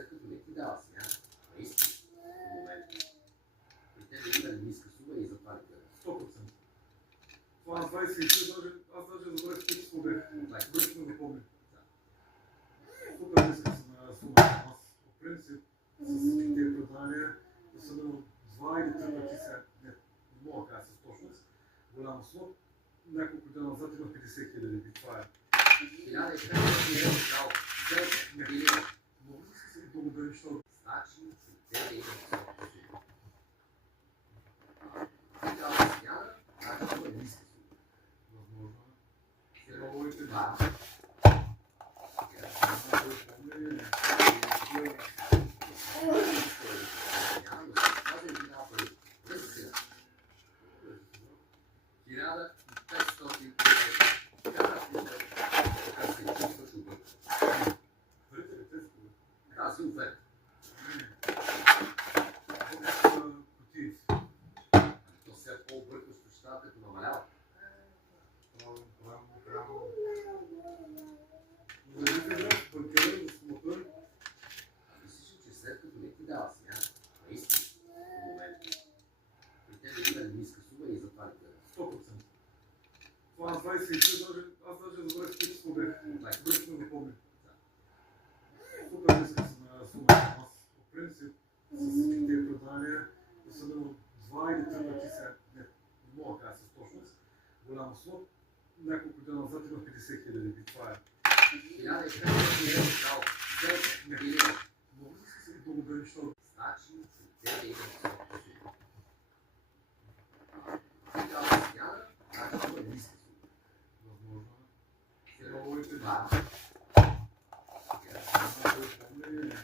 след като не ти дава смяна, наистина, в момента. При тебе има ли ниска сума и затова не гледам. 100%. Това на 23, аз даже забравих какви число бях. Вече не го помня. Супер ниска сума. Аз по принцип с всички тези предания, особено 2 или 3 пъти сега, не мога да кажа с точност, голяма сума. Няколко дена назад има 50 000 и това е. 1500 евро цяло. Не. Или Много да се благодаря, защото значи, че те имат висока сума. Ти дава смяна, значи това е ниска сума. възможно е. Много и Това тега. няма да се казва и ти дава пари. Връзка сега. 1500 евро. Така се чувстваш обърка. Така си оферта. То сега по-объркващо ще става, като намалява. Мислиш, че след като не ти дава смяна, наистина, в момента. При тебе има ли ниска сума и затова не гледам. 100%. Това на 23, аз даже забравих какви число бях. Вече не го помня. Супер ниска сума. Аз по принцип с всички тези предания, особено 2 или 3 пъти сега, не мога да кажа с точност, голяма сума. Няколко дена назад има 50 000 и това е. 1500 евро цяло. Не. Или Много да се благодаря, защото значи, че те имат висока сума. Ти дава смяна, значи това е ниска сума. възможно е. Много и тега. Това Много и помня.